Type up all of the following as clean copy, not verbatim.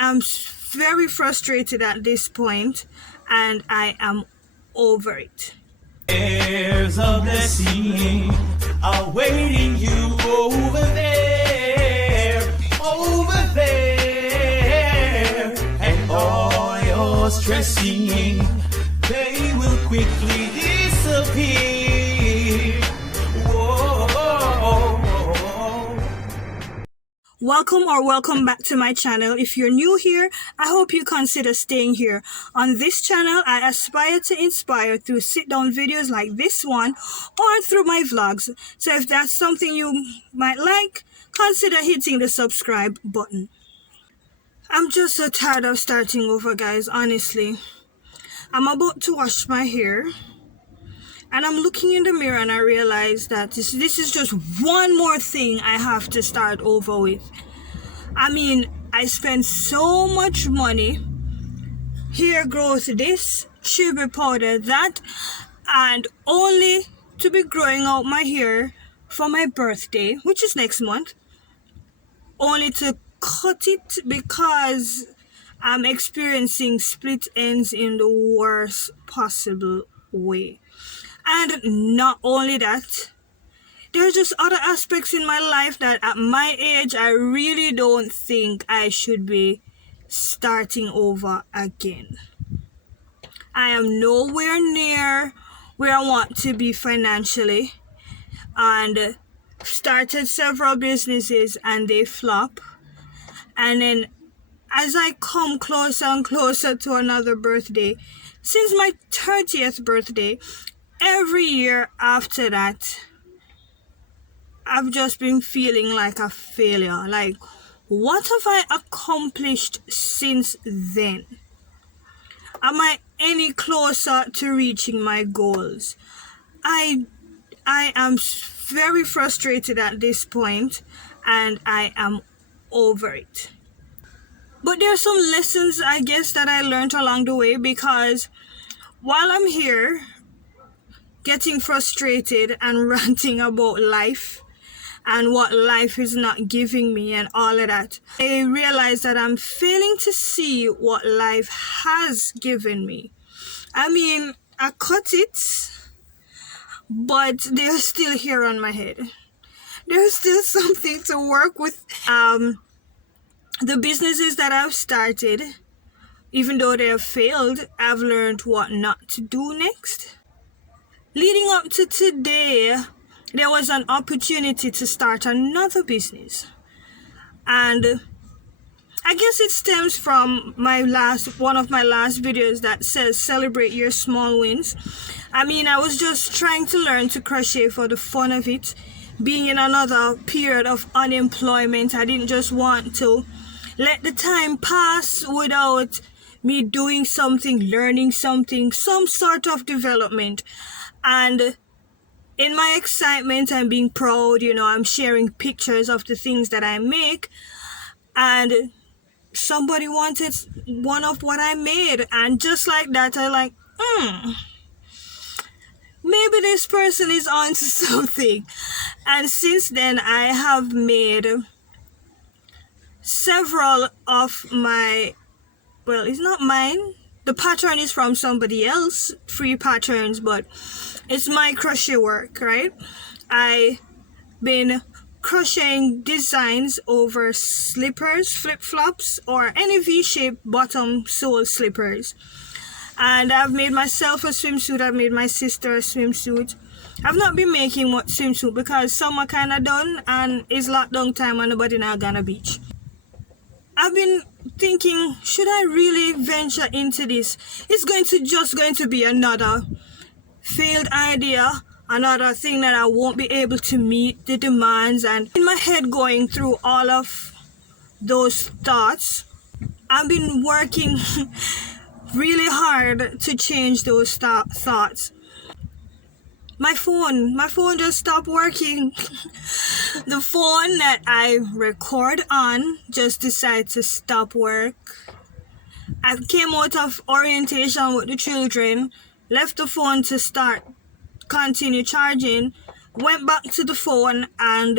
am very frustrated at this point, and I am over it. There's a blessing awaiting you over there, and all your stressing, they will quickly disappear. Whoa. Welcome back to my channel. If you're new here, I hope you consider staying here. On this channel, I aspire to inspire through sit-down videos like this one or through my vlogs. So if that's something you might like, consider hitting the subscribe button. I'm just so tired of starting over, guys, honestly. I'm about to wash my hair, and I'm looking in the mirror and I realize that this is just one more thing I have to start over with. I mean, I spend so much money, hair growth this, sugar powder that, and only to be growing out my hair for my birthday, which is next month, only to cut it because I'm experiencing split ends in the worst possible way. And not only that, there are just other aspects in my life that at my age, I really don't think I should be starting over again. I am nowhere near where I want to be financially, and started several businesses and they flop. And then as I come closer and closer to another birthday, since my 30th birthday, every year after that, I've just been feeling like a failure. Like, what have I accomplished since then? Am I any closer to reaching my goals? I am very frustrated at this point, and I am over it. But there are some lessons, I guess, that I learned along the way, because while I'm here getting frustrated and ranting about life and what life is not giving me and all of that, I realize that I'm failing to see what life has given me. I mean, I cut it, but they're still here on my head. There's still something to work with. The businesses that I've started, even though they have failed, I've learned what not to do next. Leading up to today, there was an opportunity to start another business. And I guess it stems from one of my last videos that says celebrate your small wins. I mean, I was just trying to learn to crochet for the fun of it. Being in another period of unemployment, I didn't just want to let the time pass without me doing something, learning something, some sort of development. And in my excitement and being proud, I'm sharing pictures of the things that I make, and somebody wanted one of what I made, and just like that, I like, maybe this person is on to something. And since then, I have made several of my, well, it's not mine. The pattern is from somebody else, free patterns, but it's my crochet work, right? I've been crocheting designs over slippers, flip-flops, or any V-shaped bottom sole slippers. And I've made myself a swimsuit, I've made my sister a swimsuit. I've not been making much swimsuit because summer kind of done and it's lockdown time and nobody now gonna beach. I've been thinking, should I really venture into this? It's just going to be another failed idea, another thing that I won't be able to meet the demands. And in my head, going through all of those thoughts, I've been working really hard to change those thoughts. My phone just stopped working. The phone that I record on just decided to stop work. I came out of orientation with the children, left the phone to continue charging, went back to the phone, and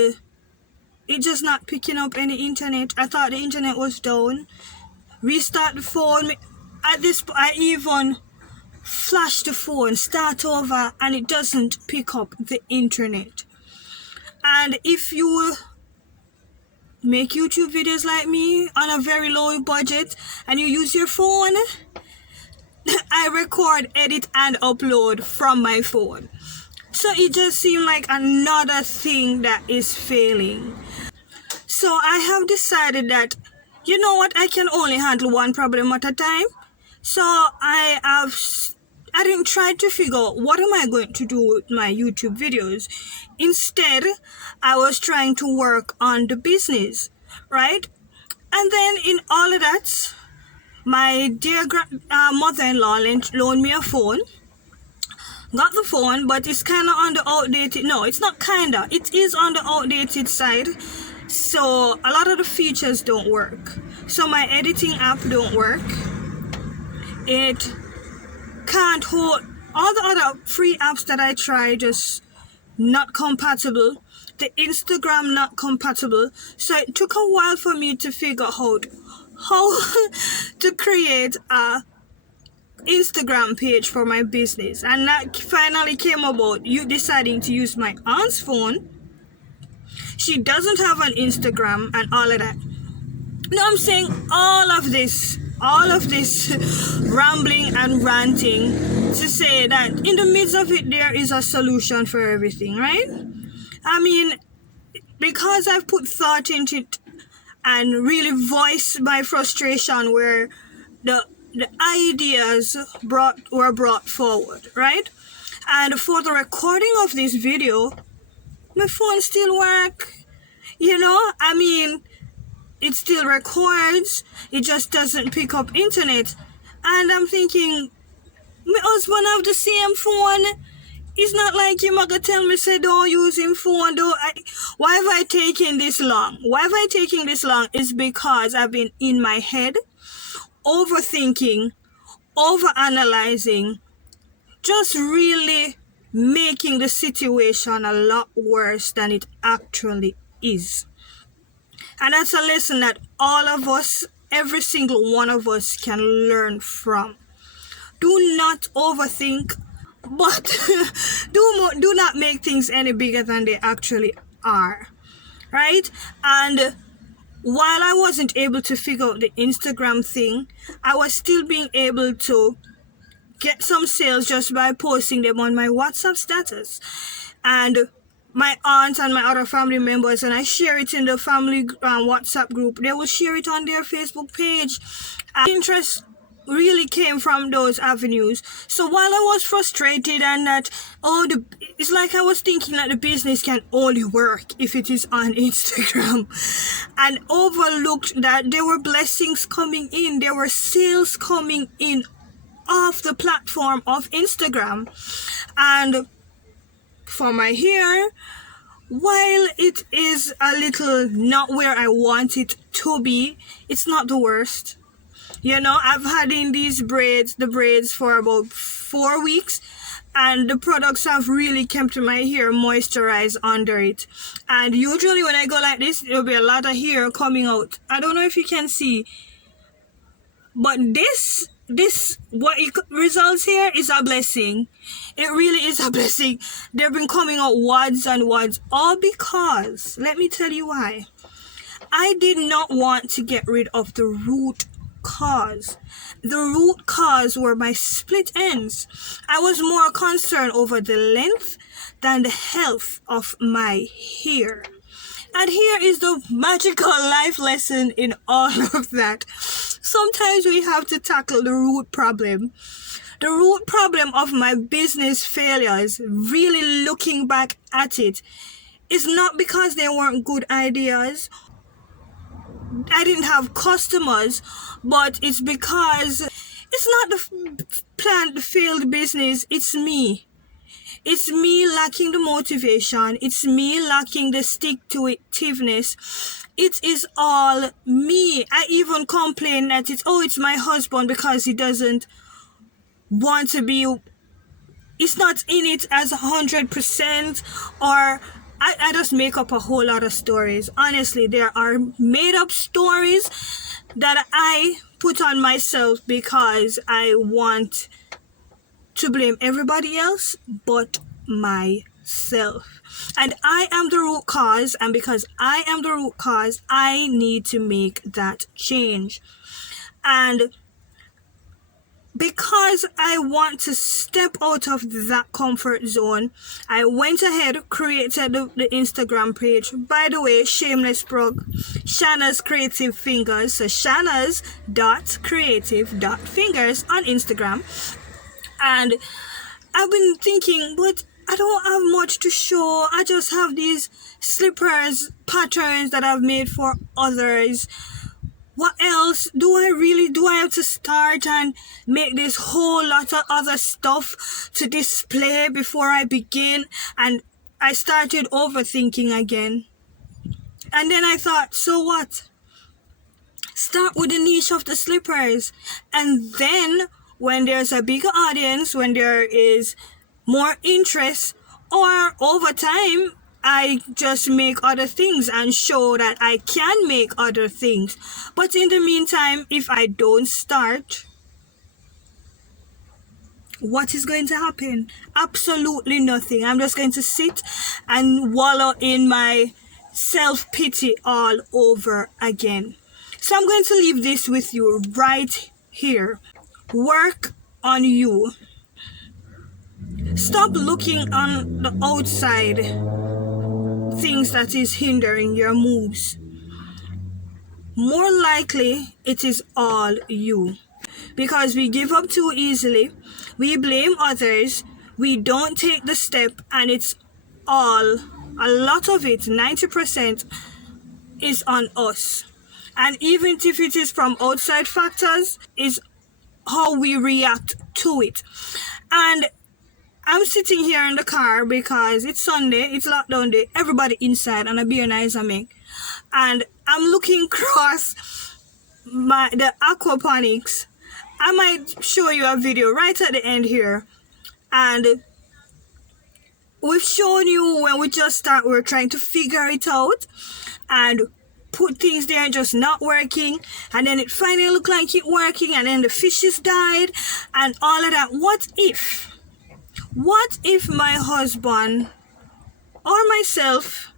it just not picking up any internet. I thought the internet was down. restart the phone. At this point, I even flash the phone, start over, and it doesn't pick up the internet. And if you make YouTube videos like me on a very low budget and you use your phone, I record, edit, and upload from my phone. So it just seemed like another thing that is failing. So I have decided that, you know what, I can only handle one problem at a time. So I didn't try to figure out what am I going to do with my YouTube videos. Instead, I was trying to work on the business, right? And then in all of that, my dear mother-in-law loaned me a phone. Got the phone, but it's kind of on the outdated. No, it's not kinda. It is on the outdated side. So a lot of the features don't work. So my editing app don't work. It can't hold all the other free apps that I try, just not compatible. The Instagram not compatible. So it took a while for me to figure out how to create a Instagram page for my business, and that finally came about you deciding to use my aunt's phone. She doesn't have an Instagram and all of that. No, I'm saying all of this rambling and ranting to say that in the midst of it there is a solution for everything, right? I mean, because I've put thought into it and really voiced my frustration where the ideas were brought forward, right? And for the recording of this video, my phone still work. You know, I mean, it still records, it just doesn't pick up internet. And I'm thinking, my husband have the same phone. It's not like you gonna tell me say don't use him phone. Why have I taken this long? Why have I taken this long is because I've been in my head, overthinking, overanalyzing, just really making the situation a lot worse than it actually is. And that's a lesson that all of us, every single one of us can learn from. Do not overthink, but do not make things any bigger than they actually are, right? And while I wasn't able to figure out the Instagram thing, I was still being able to get some sales just by posting them on my WhatsApp status. And my aunt and my other family members, and I share it in the family WhatsApp group, they will share it on their Facebook page. And interest really came from those avenues. So while I was frustrated and that, it's like I was thinking that the business can only work if it is on Instagram, and overlooked that there were blessings coming in, there were sales coming in off the platform of Instagram. And for my hair, while it is a little not where I want it to be, it's not the worst. You know, I've had in the braids for about 4 weeks, and the products have really kept my hair moisturized under it. And usually when I go like this, there'll be a lot of hair coming out. I don't know if you can see, but this what it results here is a blessing. It really is a blessing. They've been coming out wads and wads, all because, let me tell you why. I did not want to get rid of the root cause. The root cause were my split ends. I was more concerned over the length than the health of my hair. And here is the magical life lesson in all of that. Sometimes we have to tackle the root problem. The root problem of my business failures, really looking back at it, is not because they weren't good ideas. I didn't have customers, but it's because it's not the failed business, it's me. It's me lacking the motivation. It's me lacking the stick-to-itiveness. It is all me. I even complain that it's my husband because he doesn't want to be, it's not in it as 100%, or I just make up a whole lot of stories. Honestly, there are made up stories that I put on myself because I want to blame everybody else but myself. And I am the root cause, and because I am the root cause, I need to make that change. And because I want to step out of that comfort zone, I went ahead, created the Instagram page. By the way, shameless plug, Shanna's Creative Fingers. So shannas.creative.fingers on Instagram. And I've been thinking, but I don't have much to show. I just have these slippers patterns that I've made for others. What else do I have to start and make this whole lot of other stuff to display before I begin? And I started overthinking again. And then I thought, so what? Start with the niche of the slippers. And then when there's a bigger audience, when there is more interest, or over time, I just make other things and show that I can make other things. But in the meantime, if I don't start, what is going to happen? Absolutely nothing. I'm just going to sit and wallow in my self-pity all over again. So I'm going to leave this with you right here. Work on you. Stop looking on the outside things that is hindering your moves. More likely, it is all you. Because we give up too easily, we blame others, we don't take the step, and it's all, a lot of it, 90%, is on us. And even if it is from outside factors, is how we react to it. And I'm sitting here in the car because it's Sunday, it's lockdown day, everybody inside, and a beer nice I make. And I'm looking across the aquaponics. I might show you a video right at the end here. And we've shown you when we just start, we're trying to figure it out and put things there just not working, and then it finally looked like it working, and then the fishes died and all of that. What if my husband or myself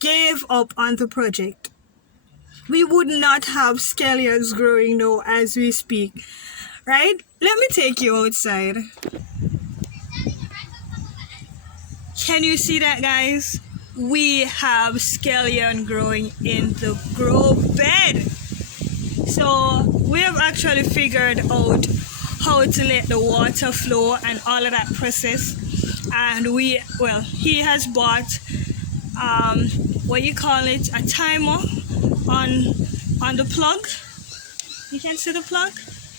gave up on the project? We would not have scallions growing now as we speak, right? Let me take you outside. Can you see that, guys? We have scallion growing in the grow bed. So we have actually figured out how to let the water flow and all of that process. And he has bought what you call it, a timer on the plug. You can see the plug?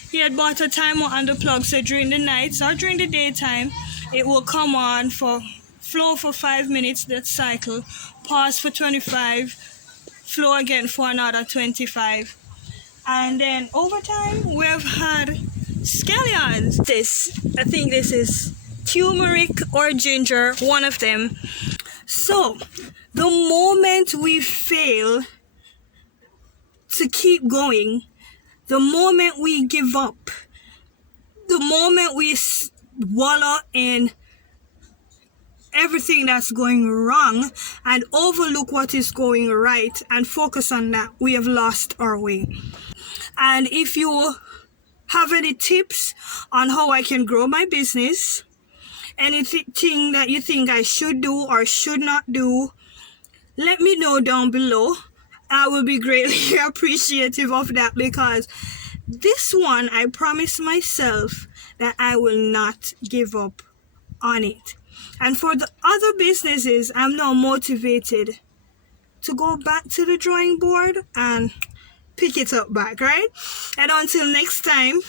He had bought a timer on the plug, so during the nights or during the daytime, it will come on for flow for 5 minutes, that cycle, pause for 25, flow again for another 25. And then over time, we have had scallions. I think this is turmeric or ginger, one of them. So, the moment we fail to keep going, the moment we give up, the moment we wallow in everything that's going wrong and overlook what is going right and focus on that, we have lost our way. And if you have any tips on how I can grow my business, anything that you think I should do or should not do, let me know down below. I will be greatly appreciative of that, because this one, I promise myself that I will not give up on it. And for the other businesses, I'm now motivated to go back to the drawing board and pick it up back, right? And until next time,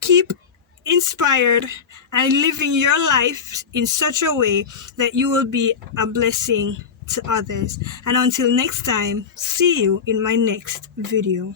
keep inspired and living your life in such a way that you will be a blessing to others. And until next time, see you in my next video.